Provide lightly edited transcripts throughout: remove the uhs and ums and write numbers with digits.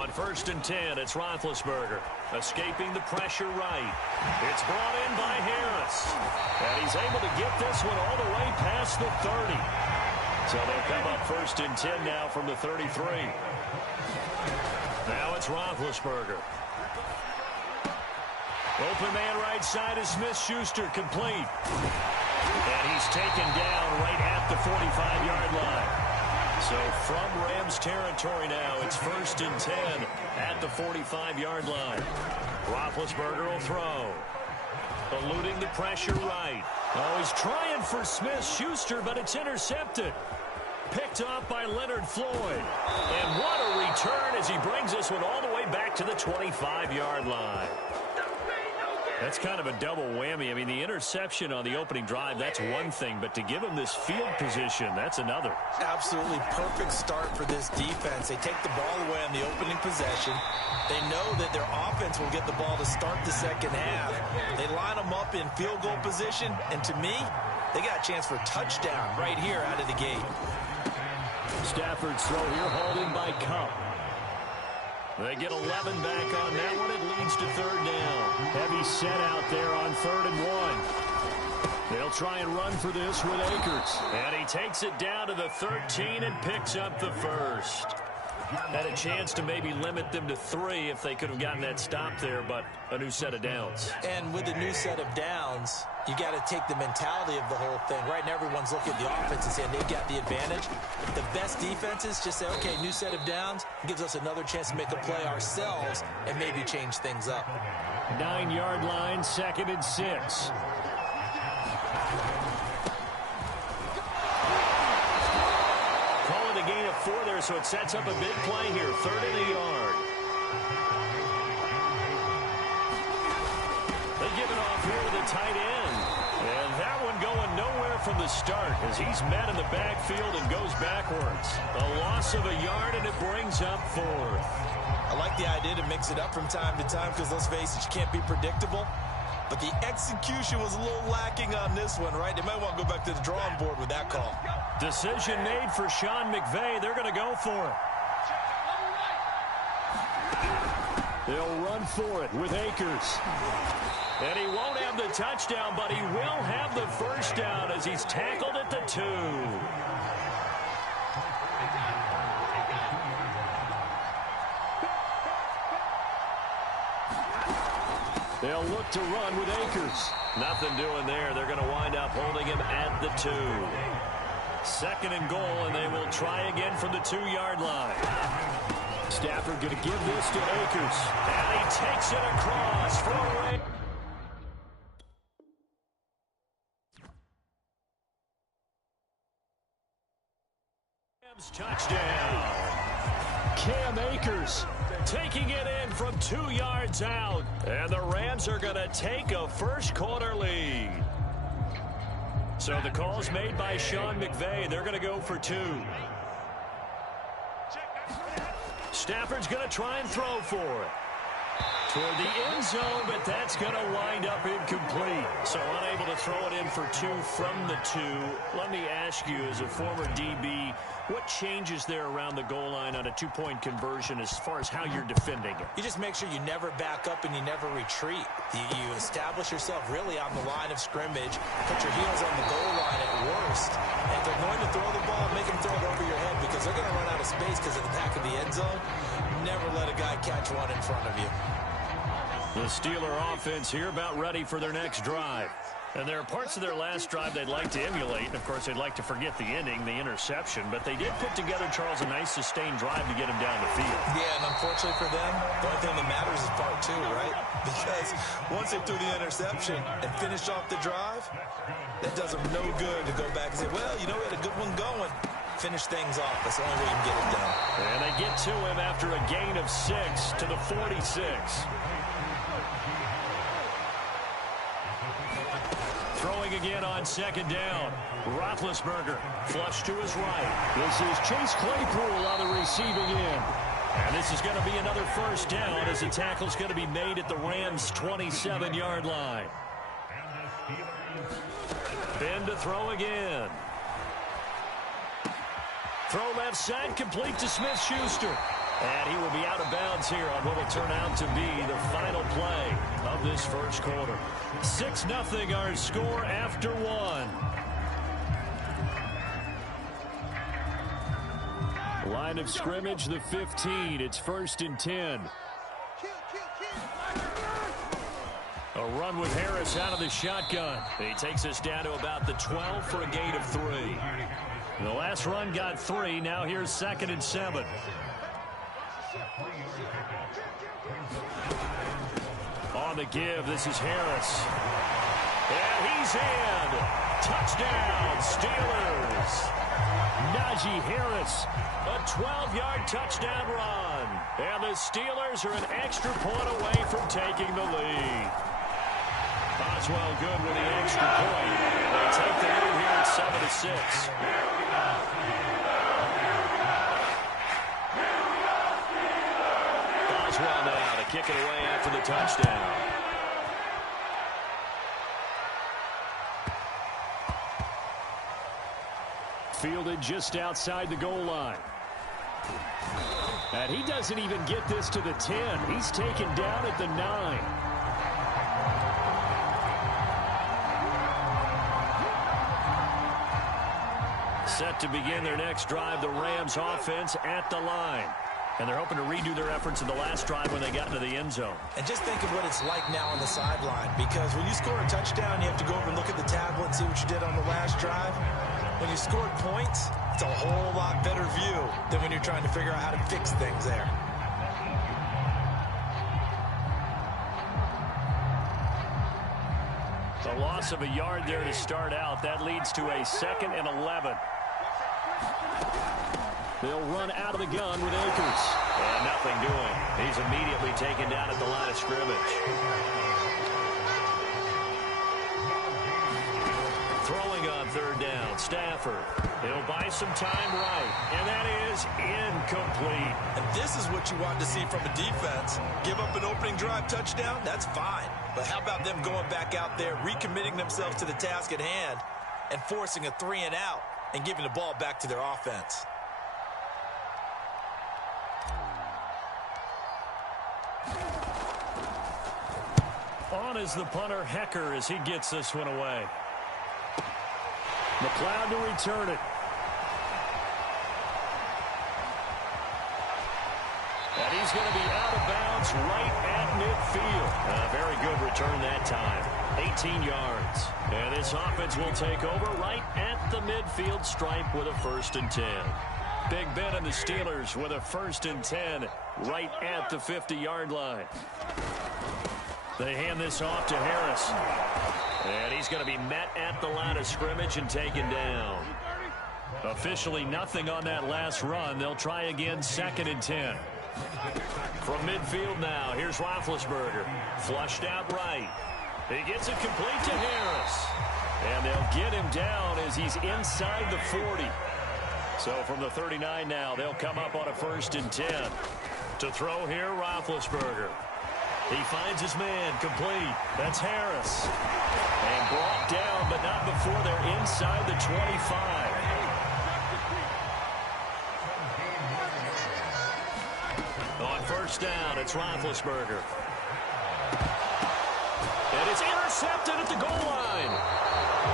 On 1st and 10, it's Roethlisberger. Escaping the pressure right. It's brought in by Harris. And he's able to get this one all the way past the 30. So they'll come up 1st and 10 now from the 33. Now it's Roethlisberger. Open man right side is Smith-Schuster, complete. And he's taken down right at the 45-yard line. So from Rams territory now, it's 1st and 10 at the 45-yard line. Roethlisberger will throw. Eluding the pressure right. Oh, he's trying for Smith-Schuster, but it's intercepted. Picked off by Leonard Floyd. And what a return as he brings this one all the way back to the 25-yard line. That's kind of a double whammy. I mean, the interception on the opening drive, that's one thing. But to give him this field position, that's another. Absolutely perfect start for this defense. They take the ball away on the opening possession. They know that their offense will get the ball to start the second half. They line them up in field goal position. And to me, they got a chance for a touchdown right here out of the gate. Stafford's throw here, holding by Cup. They get 11 back on that one. It leads to 3rd down. Heavy set out there on 3rd and 1. They'll try and run for this with Akers. And he takes it down to the 13 and picks up the first. Had a chance to maybe limit them to 3 if they could have gotten that stop there, but a new set of downs. And with the new set of downs, you got to take the mentality of the whole thing. Right now, everyone's looking at the offense and saying they've got the advantage. The best defenses just say, okay, new set of downs, gives us another chance to make a play ourselves and maybe change things up. 9-yard line, 2nd and 6. A gain of 4 there, so it sets up a big play here. 3rd and a yard. They give it off here to the tight end. And that one going nowhere from the start as he's met in the backfield and goes backwards. A loss of a yard, and it brings up 4th. I like the idea to mix it up from time to time because, let's face it, you can't be predictable. But the execution was a little lacking on this one, right? They might want to go back to the drawing board with that call. Decision made for Sean McVay. They're going to go for it. They'll run for it with Akers. And he won't have the touchdown, but he will have the first down as he's tackled at the 2. They'll look to run with Akers. Nothing doing there. They're going to wind up holding him at the 2. 2nd and goal, and they will try again from the 2-yard line. Stafford going to give this to Akers. And he takes it across for a win. Touchdown. Cam Akers taking it in from 2 yards out. And the Rams are going to take a first-quarter lead. So the call's made by Sean McVay. They're going to go for 2. Stafford's going to try and throw for it. Toward the end zone, but that's going to wind up incomplete. So unable to throw it in for 2 from the 2. Let me ask you, as a former DB, what changes there around the goal line on a 2-point conversion as far as how you're defending it? You just make sure you never back up and you never retreat. You establish yourself really on the line of scrimmage, put your heels on the goal line at worst. And if they're going to throw the ball, make them throw it over your head because they're going to run out of space because of the back of the end zone. Never let a guy catch one in front of you. The Steeler offense here about ready for their next drive. And there are parts of their last drive they'd like to emulate. And, of course, they'd like to forget the ending, the interception. But they did put together, Charles, a nice sustained drive to get him down the field. Yeah, and unfortunately for them, the only thing that matters is part 2, right? Because once they threw the interception and finished off the drive, that does them no good to go back and say, well, you know, we had a good one going. Finish things off. That's the only way you can get it done. And they get to him after a gain of 6 to the 46. Throwing again on 2nd down. Roethlisberger flush to his right. This is Chase Claypool on the receiving end. And this is going to be another first down as the tackle's going to be made at the Rams' 27-yard line. Ben to throw again. Throw left side, complete to Smith-Schuster. And he will be out of bounds here on what will turn out to be the final play of this first quarter. 6-0 our score after one. Line of scrimmage, the 15. It's 1st and 10. A run with Harris out of the shotgun. He takes us down to about the 12 for a gain of 3. The last run got 3. Now here's 2nd and 7. On the give, this is Harris. And he's in. Touchdown, Steelers. Najee Harris, a 12-yard touchdown run. And the Steelers are an extra point away from taking the lead. Boswell good with the extra point. They take the lead here at 7-6. Boswell now to kick it away after the touchdown. Fielded just outside the goal line. And he doesn't even get this to the 10. He's taken down at the 9. Set to begin their next drive, the Rams offense at the line. And they're hoping to redo their efforts in the last drive when they got into the end zone. And just think of what it's like now on the sideline, because when you score a touchdown, you have to go over and look at the tablet and see what you did on the last drive. When you scored points, it's a whole lot better view than when you're trying to figure out how to fix things there. The loss of a yard there to start out. That leads to a 2nd and 11. They'll run out of the gun with Akers. And nothing doing. He's immediately taken down at the line of scrimmage. Throwing on 3rd down, Stafford. He'll buy some time right. And that is incomplete. And this is what you want to see from a defense. Give up an opening drive touchdown, that's fine. But how about them going back out there, recommitting themselves to the task at hand, and forcing a 3 and out, and giving the ball back to their offense. On is the punter, Hecker, as he gets this one away. McLeod to return it. And he's going to be out of bounds right at midfield. A very good return that time. 18 yards. And this offense will take over right at the midfield stripe with a 1st and 10. Big Ben and the Steelers with a 1st and 10 right at the 50-yard line. They hand this off to Harris. And he's going to be met at the line of scrimmage and taken down. Officially nothing on that last run. They'll try again, 2nd and 10. From midfield now, here's Roethlisberger. Flushed out right. He gets it complete to Harris. And they'll get him down as he's inside the 40. So from the 39 now, they'll come up on a 1st and 10. To throw here, Roethlisberger. He finds his man, complete. That's Harris. And brought down, but not before they're inside the 25. On 1st down, it's Roethlisberger. And it's intercepted at the goal line.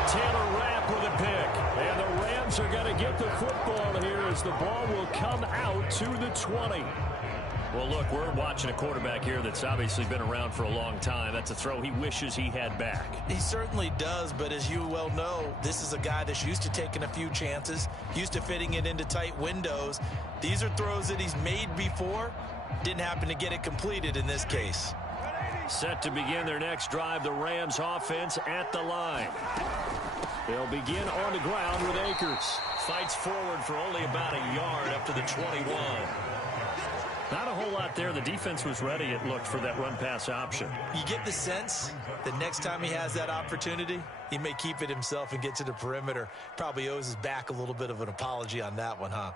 Taylor Rapp with a pick. And the Rams are going to get the football here as the ball will come out to the 20. Well, look, we're watching a quarterback here that's obviously been around for a long time. That's a throw he wishes he had back. He certainly does, but as you well know, this is a guy that's used to taking a few chances, used to fitting it into tight windows. These are throws that he's made before. Didn't happen to get it completed in this case. Set to begin their next drive, the Rams offense at the line. They'll begin on the ground with Akers. Fights forward for only about a yard up to the 21. Not a whole lot there. The defense was ready, it looked, for that run-pass option. You get the sense that next time he has that opportunity, he may keep it himself and get to the perimeter. Probably owes his back a little bit of an apology on that one, huh?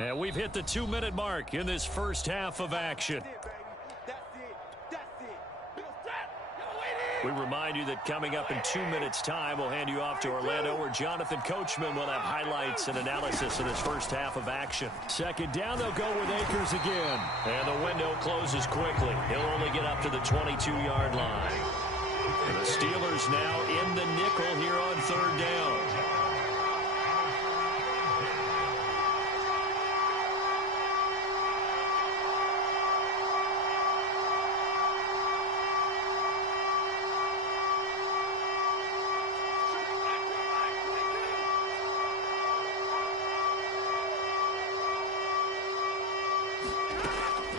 And we've hit the 2-minute mark in this first half of action. We remind you that coming up in 2 minutes' time, we'll hand you off to Orlando, where Jonathan Coachman will have highlights and analysis of this first half of action. Second down, they'll go with Akers again. And the window closes quickly. He'll only get up to the 22-yard line. And the Steelers now in the nickel here on third down.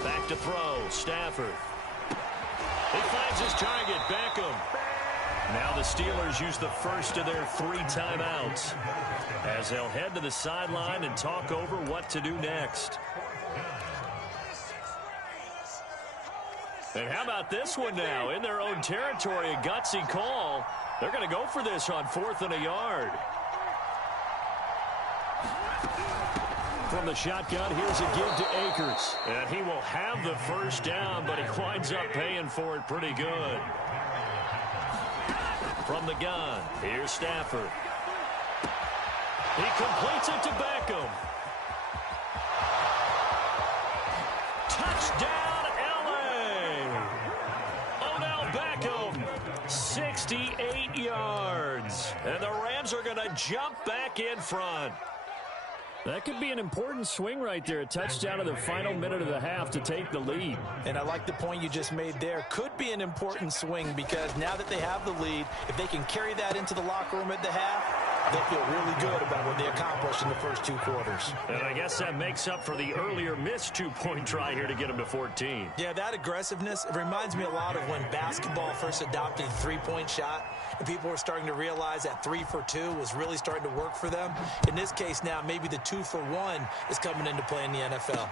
Back to throw, Stafford. He finds his target, Beckham. Now the Steelers use the first of their 3 timeouts as they'll head to the sideline and talk over what to do next. And how about this one now? In their own territory, a gutsy call. They're going to go for this on 4th and a yard. From the shotgun, here's a give to Akers. And he will have the first down, but he winds up paying for it pretty good. From the gun, here's Stafford. He completes it to Beckham. Touchdown, L.A. Odell Beckham, 68 yards. And the Rams are going to jump back in front. That could be an important swing right there. A touchdown in the final minute of the half to take the lead. And I like the point you just made there. Could be an important swing because now that they have the lead, if they can carry that into the locker room at the half, they'll feel really good about what they accomplished in the first 2 quarters. And I guess that makes up for the earlier missed 2-point try here to get them to 14. Yeah, that aggressiveness, it reminds me a lot of when basketball first adopted the 3-point shot. And people were starting to realize that 3 for 2 was really starting to work for them. In this case now, maybe the 2 for 1 is coming into play in the NFL.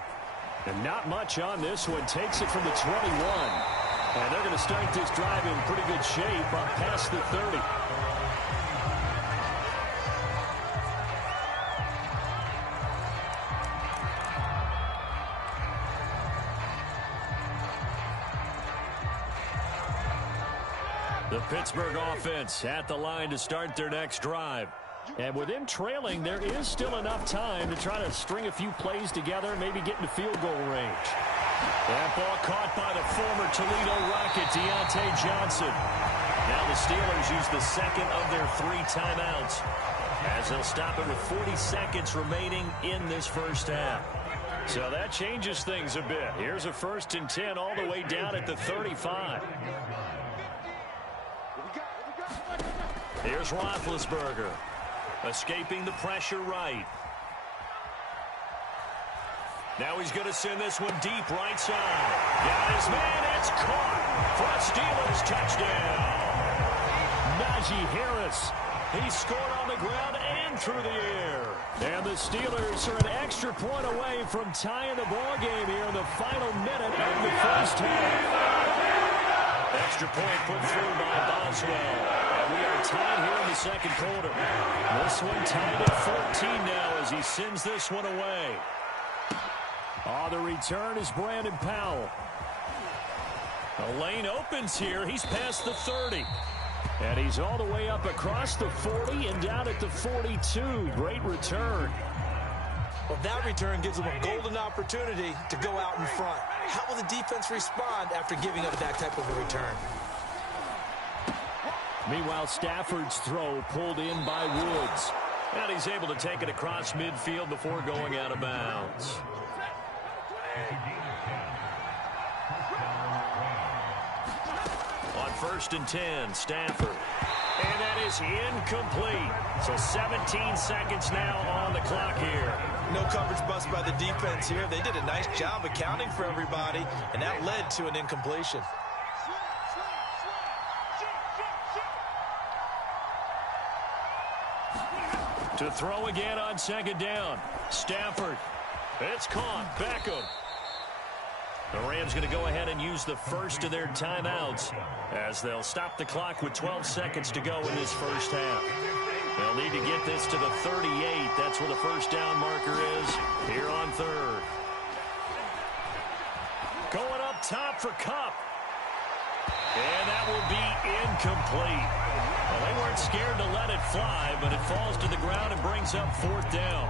And not much on this one. Takes it from the 21. And they're going to start this drive in pretty good shape up past the 30. The Pittsburgh offense at the line to start their next drive. And with them trailing, there is still enough time to try to string a few plays together, maybe get into field goal range. That ball caught by the former Toledo Rocket, Deontay Johnson. Now the Steelers use the second of their 3 timeouts as they'll stop it with 40 seconds remaining in this first half. So that changes things a bit. Here's a 1st and 10 all the way down at the 35. Here's Roethlisberger, escaping the pressure right. Now he's going to send this one deep right side. Got his man, it's caught for a Steelers touchdown. Najee Harris, he scored on the ground and through the air. And the Steelers are an extra point away from tying the ball game here in the final minute of the first half. Extra point put through by Boswell. We are tied here in the second quarter. This one tied at 14 now as he sends this one away. The return is Brandon Powell. The lane opens here. He's past the 30. And he's all the way up across the 40 and down at the 42. Great return. Well, that return gives them a golden opportunity to go out in front. How will the defense respond after giving up that type of a return? Meanwhile, Stafford's throw pulled in by Woods. And he's able to take it across midfield before going out of bounds. On 1st and 10, Stafford. And that is incomplete. So 17 seconds now on the clock here. No coverage bust by the defense here. They did a nice job accounting for everybody, and that led to an incompletion. To throw again on 2nd down. Stafford. It's caught. Beckham. The Rams going to go ahead and use the first of their timeouts as they'll stop the clock with 12 seconds to go in this first half. They'll need to get this to the 38. That's where the first down marker is here on 3rd. Going up top for Kupp. And that will be incomplete. Well, they weren't scared to let it fly, but it falls to the ground and brings up 4th down.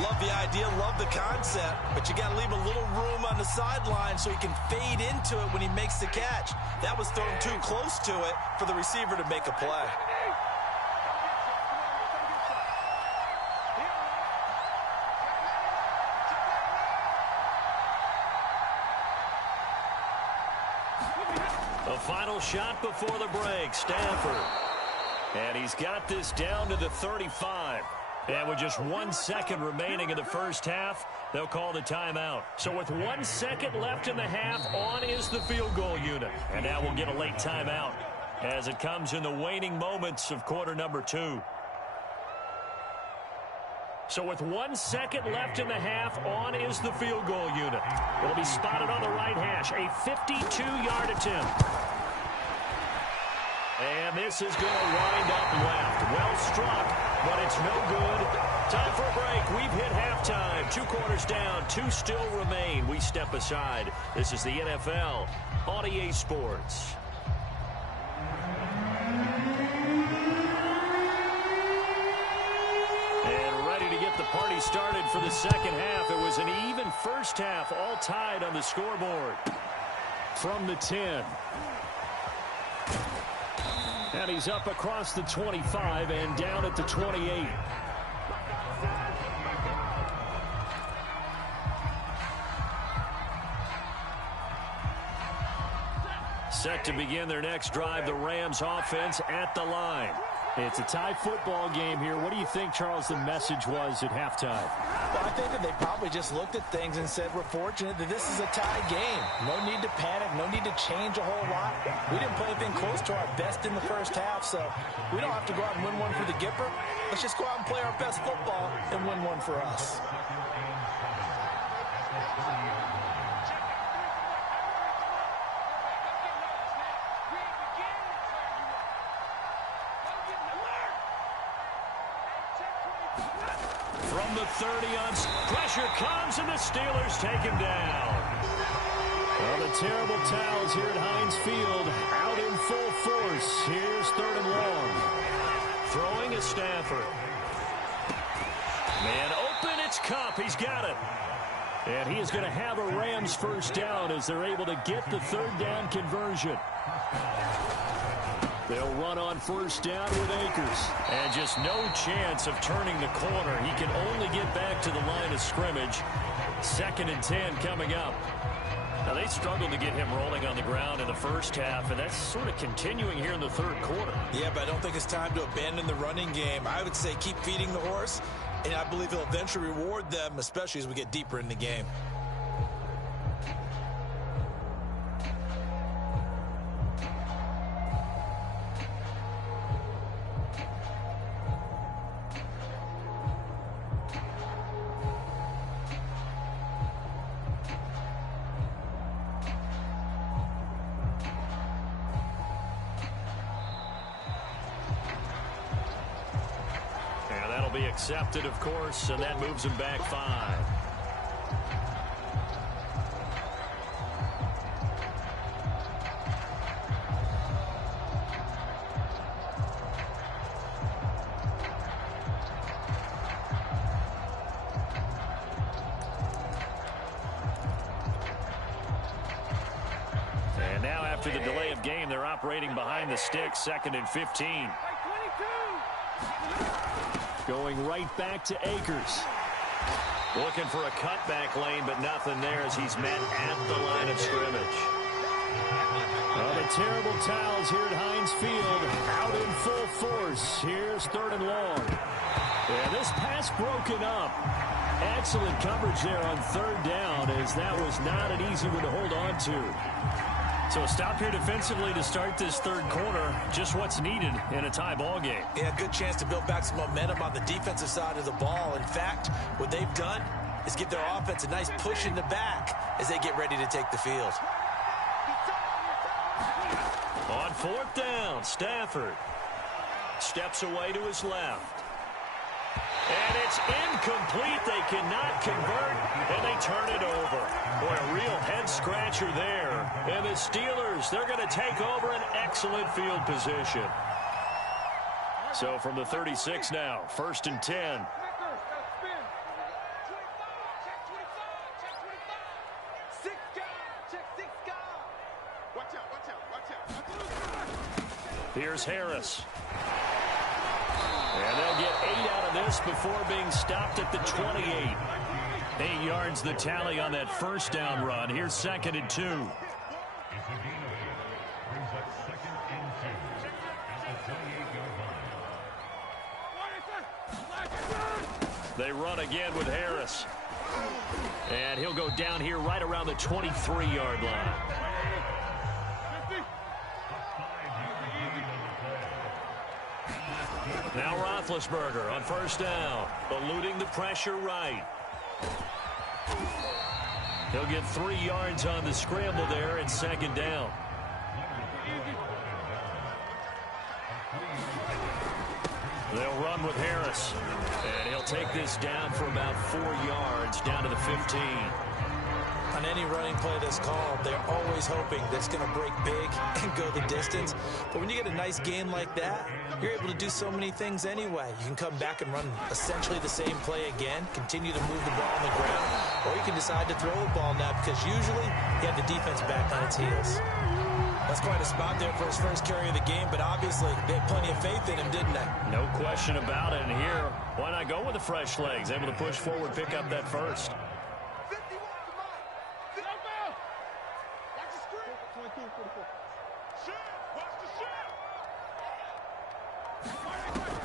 Love the idea, love the concept, but you got to leave a little room on the sideline so he can fade into it when he makes the catch. That was thrown too close to it for the receiver to make a play. The final shot before the break, Stafford. And he's got this down to the 35. And with just 1 second remaining in the first half, they'll call the timeout. So with 1 second left in the half, on is the field goal unit. And now we'll get a late timeout as it comes in the waning moments of quarter number 2. So with 1 second left in the half, on is the field goal unit. It'll be spotted on the right hash, a 52-yard attempt. And this is going to wind up left. Well struck, but it's no good. Time for a break. We've hit halftime. 2 quarters down, 2 still remain. We step aside. This is the NFL on EA Sports. And ready to get the party started for the second half. It was an even first half, all tied on the scoreboard. From the 10. And he's up across the 25 and down at the 28. Set to begin their next drive, the Rams offense at the line. It's a tie football game here. What do you think, Charles, the message was at halftime? Well, I think that they probably just looked at things and said, we're fortunate that this is a tie game. No need to panic, no need to change a whole lot. We didn't play anything close to our best in the first half, so we don't have to go out and win one for the Gipper. Let's just go out and play our best football and win one for us. From the 30 on pressure comes, and the Steelers take him down. Well, the terrible towels here at Heinz Field out in full force. Here's 3rd and long. Throwing is Stafford. Man open, it's Kupp. He's got it. And he is going to have a Rams first down as they're able to get the 3rd down conversion. They'll run on first down with Akers. And just no chance of turning the corner. He can only get back to the line of scrimmage. 2nd and 10 coming up. Now, they struggled to get him rolling on the ground in the first half, and that's sort of continuing here in the 3rd quarter. Yeah, but I don't think it's time to abandon the running game. I would say keep feeding the horse, and I believe he'll eventually reward them, especially as we get deeper in the game. Be accepted, of course, and that moves him back 5. And now after the delay of game, they're operating behind the sticks, 2nd and 15. Going right back to Akers. Looking for a cutback lane, but nothing there as he's met at the line of scrimmage. Oh, the terrible towels here at Heinz Field. Out in full force. Here's 3rd and long. And this pass broken up. Excellent coverage there on 3rd down, as that was not an easy one to hold on to. So a stop here defensively to start this 3rd quarter. Just what's needed in a tie ball game. Yeah, good chance to build back some momentum on the defensive side of the ball. In fact, what they've done is give their offense a nice push in the back as they get ready to take the field. On 4th down, Stafford steps away to his left. And it's incomplete. They cannot convert, and they turn it over. Boy, a real head-scratcher there. And the Steelers, they're going to take over an excellent field position. So from the 36 now, 1st and 10. Here's Harris. And they'll get 8 out of this before being stopped at the 28. 8 yards the tally on that first down run. Here's 2nd and 2. They run again with Harris. And he'll go down here right around the 23-yard line. Now Roethlisberger on 1st down, eluding the pressure right. He'll get 3 yards on the scramble there at 2nd down. They'll run with Harris, and he'll take this down for about 4 yards, down to the 15. On any running play that's called, they're always hoping that it's going to break big and go the distance. But when you get a nice gain like that, you're able to do so many things anyway. You can come back and run essentially the same play again, continue to move the ball on the ground, or you can decide to throw the ball now because usually you have the defense back on its heels. That's quite a spot there for his first carry of the game, but obviously they had plenty of faith in him, didn't they? No question about it. And here, why not go with the fresh legs? Able to push forward, pick up that first.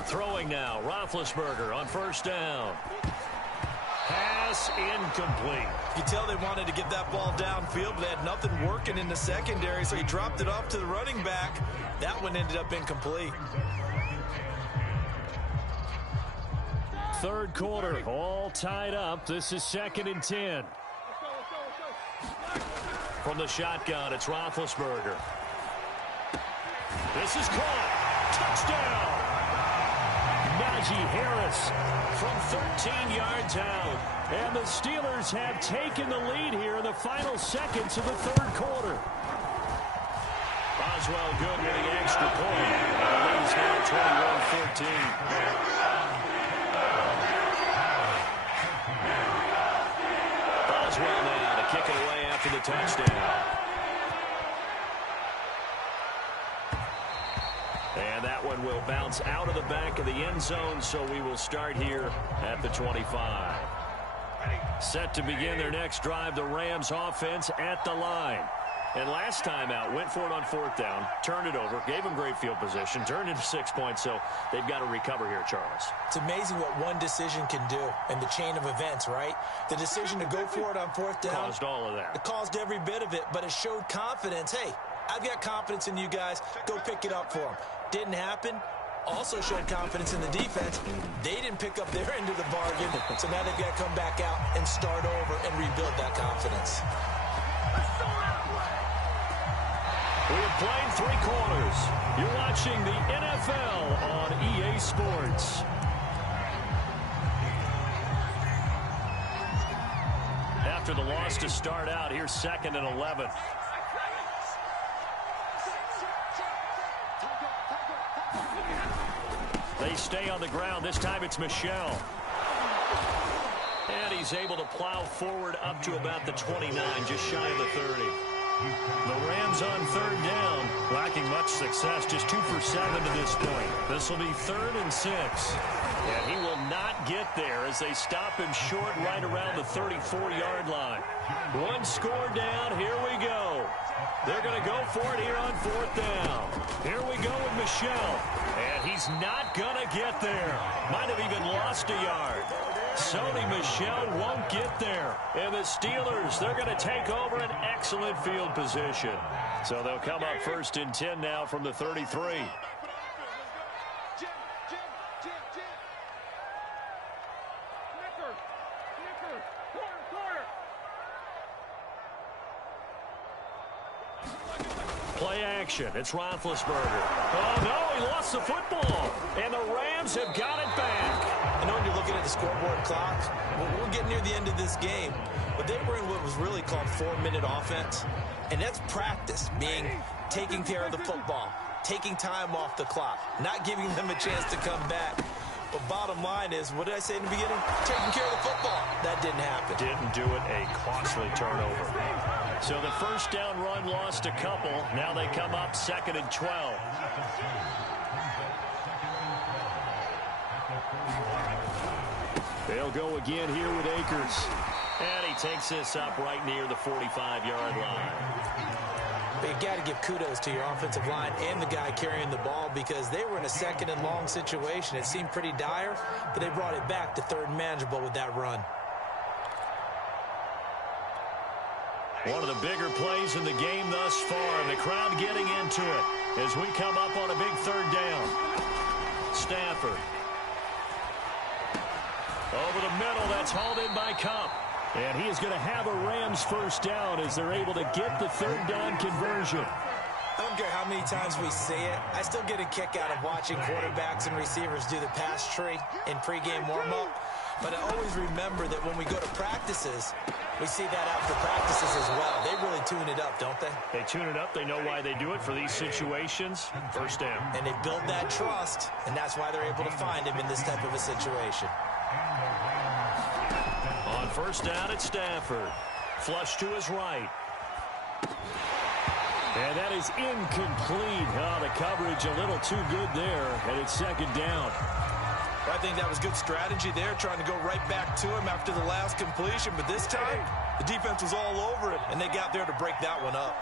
Throwing now, Roethlisberger on 1st down. Pass incomplete. You tell they wanted to get that ball downfield, but they had nothing working in the secondary, so he dropped it off to the running back. That one ended up incomplete. 3rd quarter, all tied up. This is 2nd and 10. From the shotgun, it's Roethlisberger. This is caught. Touchdown. Najee Harris from 13 yards out. And the Steelers have taken the lead here in the final seconds of the 3rd quarter. Boswell good with the extra point. The lead's now 21-14. Boswell now to kick it away after the touchdown. And that one will bounce out of the back of the end zone, so we will start here at the 25. Set to begin their next drive, the Rams offense at the line. And last time out, went for it on 4th down, turned it over, gave them great field position, turned into 6 points, so they've got to recover here, Charles. It's amazing what one decision can do in the chain of events, right? The decision to go for it on 4th down. Caused all of that. It caused every bit of it, but it showed confidence. Hey, I've got confidence in you guys. Go pick it up for them. Didn't happen. Also showed confidence in the defense. They didn't pick up their end of the bargain, so now they've got to come back out and start over and rebuild that confidence. We have played 3 quarters. You're watching the NFL on EA Sports. After the loss to start out, here's 2nd and 11. They stay on the ground. This time it's Michel. And he's able to plow forward up to about the 29, just shy of the 30. The Rams on 3rd down, lacking much success, just 2 for 7 to this point. This will be 3rd and 6. And he will not get there as they stop him short right around the 34-yard line. 1 score down, here we go. They're going to go for it here on 4th down. Here we go with Michel. And he's not going to get there. Might have even lost a yard. Sony Michel won't get there. And the Steelers, they're going to take over an excellent field position. So they'll come up 1st and 10 now from the 33. Play action. It's Roethlisberger. Oh, no, he lost the football. And the Rams have got it back. I know when you're looking at the scoreboard clock, we're getting near the end of this game, but they were in what was really called 4-minute offense, and that's practice, taking care of the football, taking time off the clock, not giving them a chance to come back. But bottom line is, what did I say in the beginning? Taking care of the football. That didn't happen. Didn't do it, a costly turnover. So the first down run lost a couple. Now they come up 2nd and 12. They'll go again here with Akers. And he takes this up right near the 45-yard line. But you got to give kudos to your offensive line and the guy carrying the ball because they were in a 2nd and long situation. It seemed pretty dire, but they brought it back to 3rd and manageable with that run. One of the bigger plays in the game thus far. The crowd getting into it as we come up on a big 3rd down. Stafford. Over the middle, that's hauled in by Cup. And he is going to have a Rams first down as they're able to get the 3rd down conversion. I don't care how many times we say it. I still get a kick out of watching quarterbacks and receivers do the pass tree in pregame warm-up. But I always remember that when we go to practices, we see that after practices as well. They really tune it up, don't they? They tune it up. They know why they do it for these situations. First down. And they build that trust, and that's why they're able to find him in this type of a situation. On first down, it's Stafford. Flush to his right. And that is incomplete. Oh, the coverage a little too good there, and it's 2nd down. Well, I think that was good strategy there, trying to go right back to him after the last completion. But this time, the defense was all over it, and they got there to break that one up.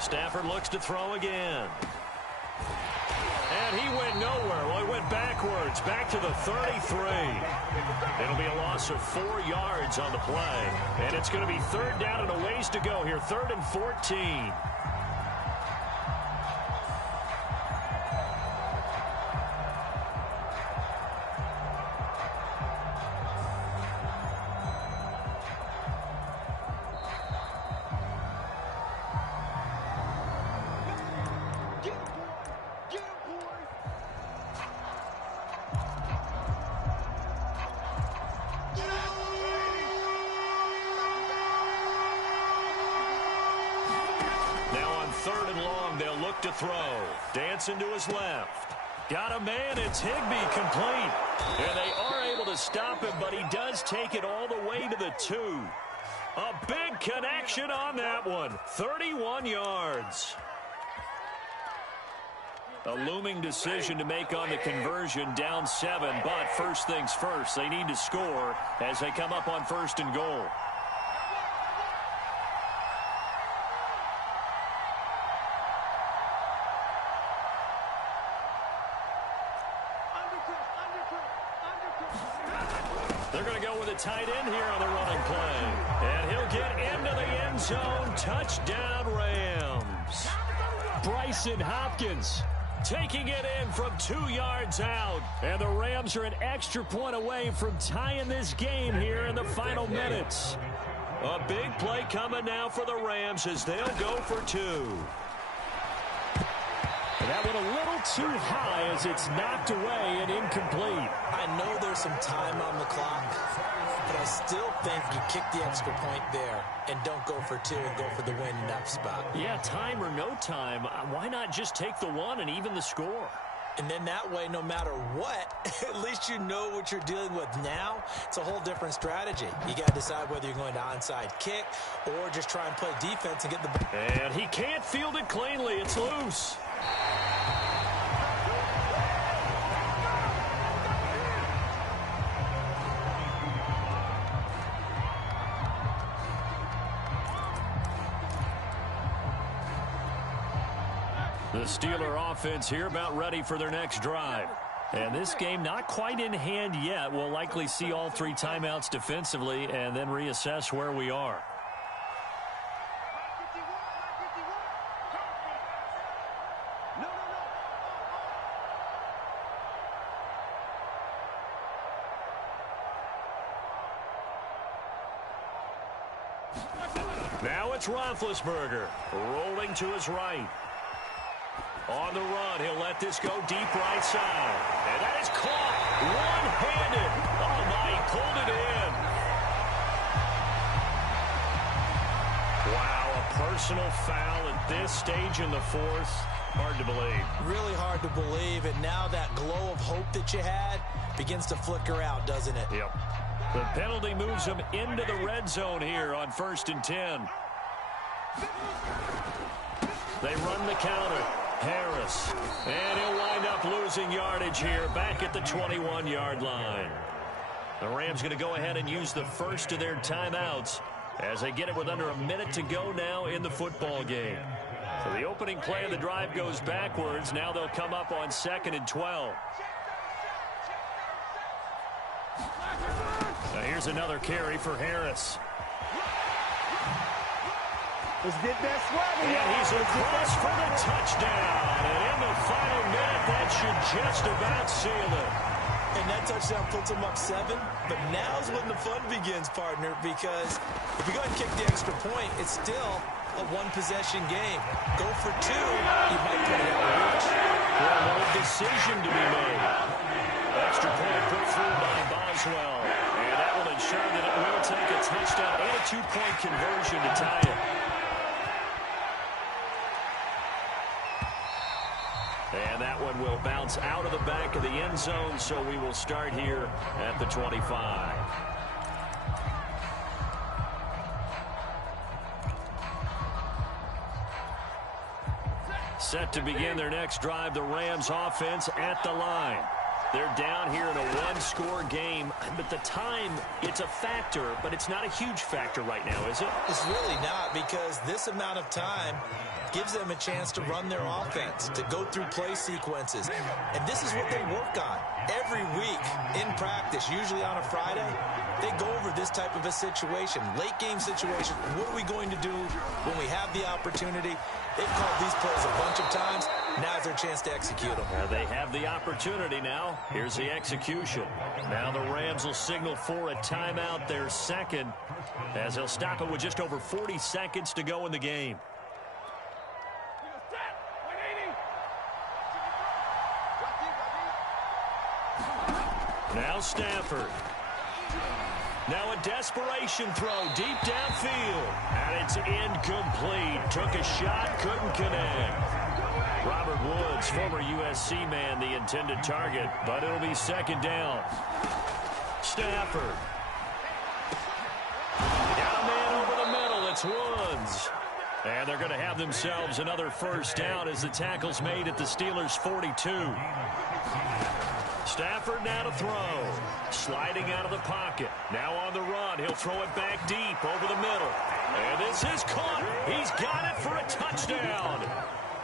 Stafford looks to throw again. And he went nowhere. Well, he went backwards, back to the 33. It'll be a loss of 4 yards on the play. And it's going to be 3rd down and a ways to go here. 3rd and 14. To throw. Dancing to his left. Got a man. It's Higbee complete. And they are able to stop him, but he does take it all the way to the 2. A big connection on that one. 31 yards. A looming decision to make on the conversion, down 7. But first things first, they need to score as they come up on 1st and goal. They're going to go with a tight end here on the running play. And he'll get into the end zone. Touchdown, Rams. Bryson Hopkins taking it in from 2 yards out. And the Rams are an extra point away from tying this game here in the final minutes. A big play coming now for the Rams as they'll go for 2. That one a little too high as it's knocked away and incomplete. I know there's some time on the clock, but I still think you kick the extra point there and don't go for 2 and go for the win in that spot. Yeah, time or no time, why not just take the 1 and even the score? And then that way, no matter what, at least you know what you're dealing with now. It's a whole different strategy. You got to decide whether you're going to onside kick or just try and play defense and get the... And he can't field it cleanly. It's loose. The Steeler offense here about ready for their next drive. And this game not quite in hand yet. We'll likely see all 3 timeouts defensively and then reassess where we are. Now it's Roethlisberger rolling to his right. On the run, he'll let this go deep right side. And that is caught one-handed. Oh, my, he pulled it in. Wow, a personal foul at this stage in the fourth. Hard to believe. Really hard to believe, and now that glow of hope that you had begins to flicker out, doesn't it? Yep. The penalty moves him into the red zone here on 1st and 10. They run the counter. Harris. And he'll wind up losing yardage here back at the 21-yard line. The Rams going to go ahead and use the first of their timeouts as they get it with under a minute to go now in the football game. So the opening play of the drive goes backwards. Now they'll come up on 2nd and 12. Now here's another carry for Harris. Let's get that swagger. And he's across for the touchdown. And in the final minute, that should just about seal it. And that touchdown puts him up 7. But now's when the fun begins, partner, because if you go ahead and kick the extra point, it's still a one-possession game. Go for 2, you might put it out of reach. Well, a little decision to be made. Extra point put through by Boswell. And that will ensure that it will take a touchdown and a 2-point conversion to tie it. And that one will bounce out of the back of the end zone, so we will start here at the 25. Set to begin their next drive, the Rams offense at the line. They're down here in a one-score game, but the time, it's a factor, but it's not a huge factor right now, is it? It's really not, because this amount of time gives them a chance to run their offense, to go through play sequences. And this is what they work on every week in practice, usually on a Friday. They go over this type of a situation, late game situation. What are we going to do when we have the opportunity? They've called these plays a bunch of times. Now's their chance to execute them. They have the opportunity now. Here's the execution. Now the Rams will signal for a timeout, their second, as they'll stop it with just over 40 seconds to go in the game. Now Stafford. Now a desperation throw deep downfield. And it's incomplete. Took a shot, couldn't connect. Robert Woods, former USC man, the intended target, but it'll be 2nd down. Stafford. Got a man over the middle. It's Woods. And they're going to have themselves another 1st down as the tackle's made at the Steelers' 42. Stafford now to throw. Sliding out of the pocket. Now on the run. He'll throw it back deep over the middle. And this is caught. He's got it for a touchdown.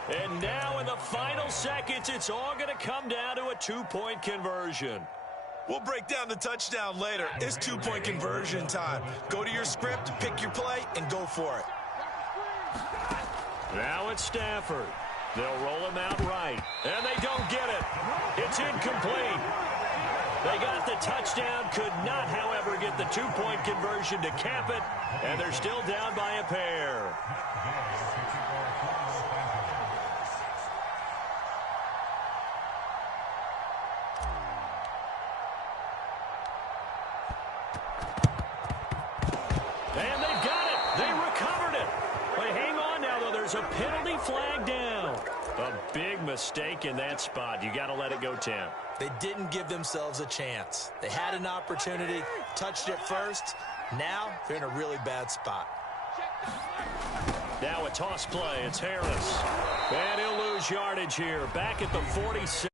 And now in the final seconds, it's all going to come down to a 2-point conversion. We'll break down the touchdown later. It's 2-point conversion time. Go to your script, pick your play, and go for it. Now it's Stafford. They'll roll him out right. And they don't get it. It's incomplete. They got the touchdown, could not, however, get the 2-point conversion to cap it. And they're still down by a pair. And they've got it. They recovered it. But hang on now, though. There's a penalty flag down. A big mistake in that spot. You got to let it go 10. They didn't give themselves a chance. They had an opportunity, touched it first. Now they're in a really bad spot. Now a toss play. It's Harris. And he'll lose yardage here. Back at the 46.